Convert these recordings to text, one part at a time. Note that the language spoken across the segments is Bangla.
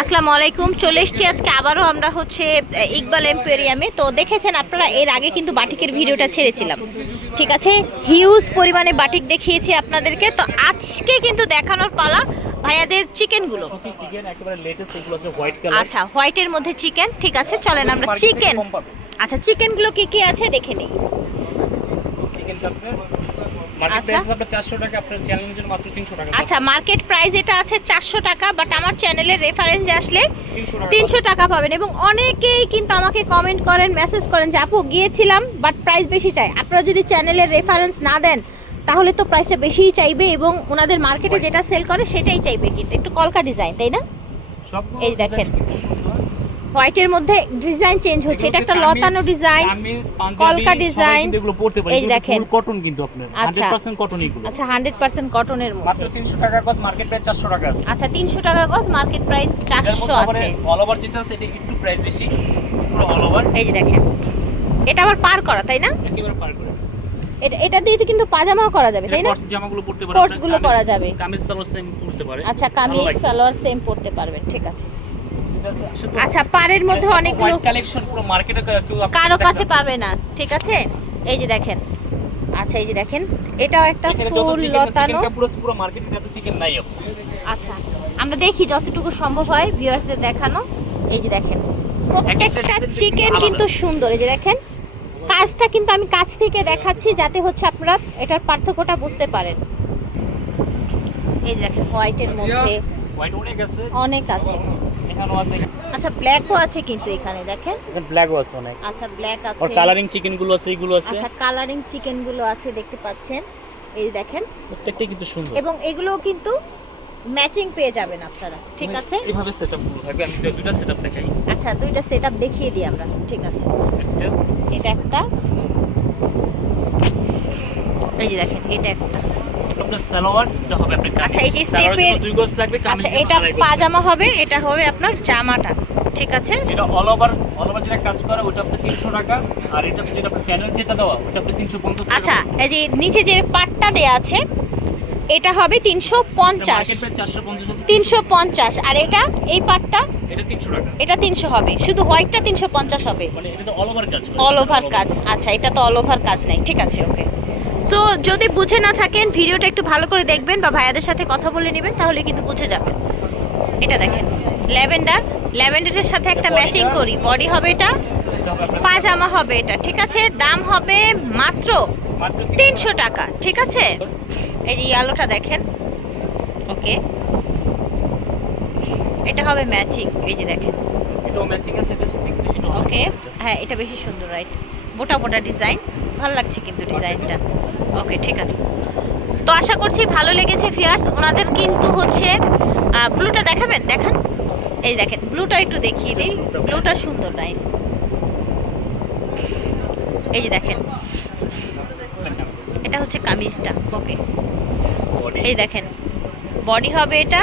আসসালামু আলাইকুম চলে এসেছি আজকে আবারও আমরা হচ্ছে ইকবাল এম্পেরিয়ামে। তো দেখেছেন আপনারা এর আগে কিন্তু বাটিকের ভিডিওটা ছেড়েছিলাম। ঠিক আছে? হিউজ পরিমাণে বাটিক দেখিয়েছি আপনাদেরকে। তো আজকে কিন্তু দেখানোর পালা ভাইয়াদের চিকেনগুলো। আচ্ছা হোয়াইটের মধ্যে চিকেন ঠিক আছে? চলেন আমরা চিকেন আচ্ছা চিকেনগুলো কি কি আছে দেখে নিই। চিকেন আপনার মার্কেট আচ্ছা। প্রাইস আপনার 400 টাকা আপনার চ্যানেলের জন্য মাত্র 300 টাকা। আচ্ছা মার্কেট প্রাইস এটা আছে চারশো টাকা বাট আমার চ্যানেলের রেফারেন্সে আসলে 300 টাকা। পাবেন। এবং অনেকেই কিন্তু আমাকে কমেন্ট করেন মেসেজ করেন যে আপু গিয়েছিলাম বাট প্রাইস বেশি চাই। আপনারা যদি চ্যানেলের রেফারেন্স না দেন তাহলে তো প্রাইসটা বেশিই চাইবে এবং ওনাদের মার্কেটে যেটা সেল করে সেটাই চাইবে কিন্তু। একটু কলকা ডিজাইন তাই না? এই দেখেন। হোয়াইটের মধ্যে ডিজাইন চেঞ্জ হচ্ছে। এটা একটা লতানো ডিজাইন কলকা ডিজাইন। এগুলো পড়তে পারে। এই দেখেন। কটন কিন্তু আপনার আচ্ছা। 100% কটন এগুলো। আচ্ছা হান্ড্রেড পার্সেন্ট কটনের মাত্র 300 টাকা গজ মার্কেট প্রাইস 400 টাকা আছে। আচ্ছা তিনশো টাকা গজ মার্কেট প্রাইস চারশো আছে। অল ওভার যেটা আছে এটা একটু প্রাইস বেশি পুরো অল ওভার এই যে দেখেন এটা আবার পার করা তাই না? একেবারে পার করে। এটা এটা দিয়ে কিন্তু পাজামাও করা যাবে তাই না? কোর্স জামাগুলো পড়তে পারে Coats আপনারগুলো করা যাবে। কামিজ সালোয়ার সেম পড়তে পারে। আচ্ছা কামিজ সালোয়ার সেম পড়তে পারবেন ঠিক আছে। আচ্ছা পাড়ের মধ্যে অনেকগুলো কালেকশন পুরো মার্কেটে কারও কাছে পাবে না ঠিক আছে? এই যে দেখেন। আচ্ছা এই যে দেখেন। এটাও একটা ফুল লতানো। পুরো পুরো মার্কেটে যত চিকেন নাই আচ্ছা আমরা দেখি যতটুকু সম্ভব হয় ভিউয়ার্সদের দেখানো। এই যে দেখেন প্রত্যেকটা চিকেন কিন্তু সুন্দর। এই যে দেখেন কাজটা কিন্তু আমি কাছ থেকে দেখাচ্ছি যাতে হচ্ছে আপনারা এটার পার্থক্যটা বুঝতে পারেন। এই যে দেখেন হোয়াইটের মধ্যে অনেক আছে। অনেক আছে। এখানেও আছে। আচ্ছা ব্ল্যাকও আছে কিন্তু এখানে দেখেন। এখানে ব্ল্যাকও আছে অনেক। আচ্ছা ব্ল্যাক আর আছে। কালারিং চিকেনগুলো আছে এগুলো আছে। আচ্ছা কালারিং চিকেনগুলো আছে দেখতে পাচ্ছেন। এই দেখেন। প্রত্যেকটাই কিন্তু সুন্দর। এবং এগুলোও কিন্তু ম্যাচিং পেয়ে যাবেন আপনারা ঠিক আছে? এইভাবে সেটআপগুলো থাকবে আমি দু- দুইটা সেটআপ দেখাই। আচ্ছা দুইটা সেটআপ দেখিয়ে দিই আমরা ঠিক আছে। এটা একটা। এই যে দেখেন এটা একটা। আপনার সালোয়ার এটা হবে আপনার আচ্ছা, এই যে সালোয়ারের দুই গজ লাগবে আচ্ছা এটা পাজামা হবে এটা হবে আপনার জামাটা। ঠিক আছে? যেটা অল ওভার অল ওভার যেটা কাজ করা ওটা আপনার 300 টাকা। আর এটা যেটা প্যানেল যেটা দেওয়া ওটা আপনার 350 টাকা। আচ্ছা এই যে নিচে যে পাটটা দেয়া আছে এটা হবে তিনশো পঞ্চাশ। মার্কেট প্রাইস 450 আছে তিনশো পঞ্চাশ। আর এটা এই পাটটা? এটা 300 টাকা। এটা তিনশো হবে। শুধু হোয়াইটটা তিনশো পঞ্চাশ হবে। মানে এটা তো অল ওভার কাজ অল ওভার কাজ। আচ্ছা এটা তো অল ওভার কাজ নাই। ঠিক আছে ওকে সো যদি বুঝে না থাকেন ভিডিওটা একটু ভালো করে দেখবেন বা ভাইয়াদের সাথে কথা বলে নেবেন তাহলে কিন্তু বুঝে যাবেন। এটা দেখেন ল্যাভেন্ডার ল্যাভেন্ডারের সাথে একটা ম্যাচিং করি। বডি হবে এটা পাজামা হবে এটা ঠিক আছে? দাম হবে মাত্র তিনশো টাকা ঠিক আছে? এই যে ইয়ালোটা দেখেন ওকে। এটা হবে ম্যাচিং এই যে দেখেন। ওকে। হ্যাঁ এটা বেশি সুন্দর রাইট মোটা মোটা ডিজাইন। ভালো লাগছে কিন্তু ডিজাইনটা। ওকে ঠিক আছে। তো আশা করছি ভালো লেগেছে ফিয়ার্স ওনাদের কিন্তু হচ্ছে ব্লুটা দেখাবেন? দেখান। এই দেখেন ব্লুটা একটু দেখিয়ে দিই। ব্লুটা সুন্দর নাইস এই যে দেখেন। এটা হচ্ছে কামিজটা। ওকে এই দেখেন। বডি হবে এটা?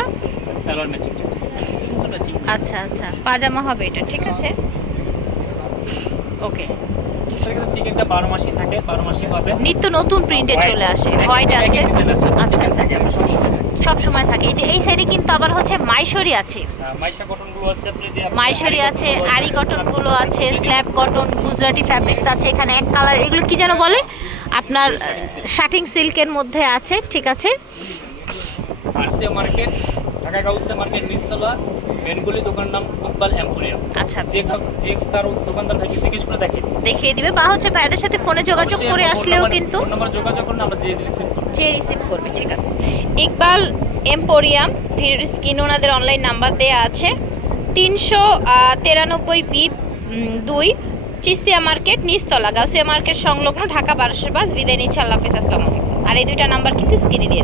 আচ্ছা আচ্ছা। পাজামা হবে এটা ঠিক আছে। ওকে চিকেনটা বারো মাসই থাকে বারো মাসই পাবে নিত্য নতুন প্রিন্টে চলে আসে হোয়াইট আছে। আচ্ছা আচ্ছা। সব সময় থাকে। এই যে এই সাইডে কিন্তু আবার হচ্ছে মাইশরি আছে। মাইশা কটনগুলো আছে মাইশরি আছে আরি কটনগুলো আছে স্ল্যাব কটন গুজরাটি ফ্যাব্রিক্স আছে এখানে এক কালার এগুলো কি যেন বলে? আপনার শাটিং সিল্কের মধ্যে আছে ঠিক আছে। RCO market Dhaka Gausia market নিস্তলা দোকান নাম ইকবাল এম্পোরিয়াম আচ্ছা। যে যে কারও দোকানদার ভাইকে জিজ্ঞেস করে দেখে দেখিয়ে দিবে। বা হচ্ছে ভাইদের সাথে ফোনে যোগাযোগ করে আসলেও কিন্তু ফোন নাম্বার যোগাযোগ করুন আমরা যে রিসিভ করব। যে রিসিভ করবে ঠিক আছে। ইকবাল এম্পোরিয়াম স্ক্রিনে ওনাদের অনলাইন নাম্বার দেওয়া আছে। তিনশো তিরানব্বই বি দুই চিস্তিয়া মার্কেট নিচতলা গাউসিয়া মার্কেট সংলগ্ন ঢাকা বারোশো বাস বিদায় নিচ্ছে। আল্লাহ হাফিজ। আসসালামু আর এই দুইটা নাম্বার কিন্তু স্ক্রিনে দিয়ে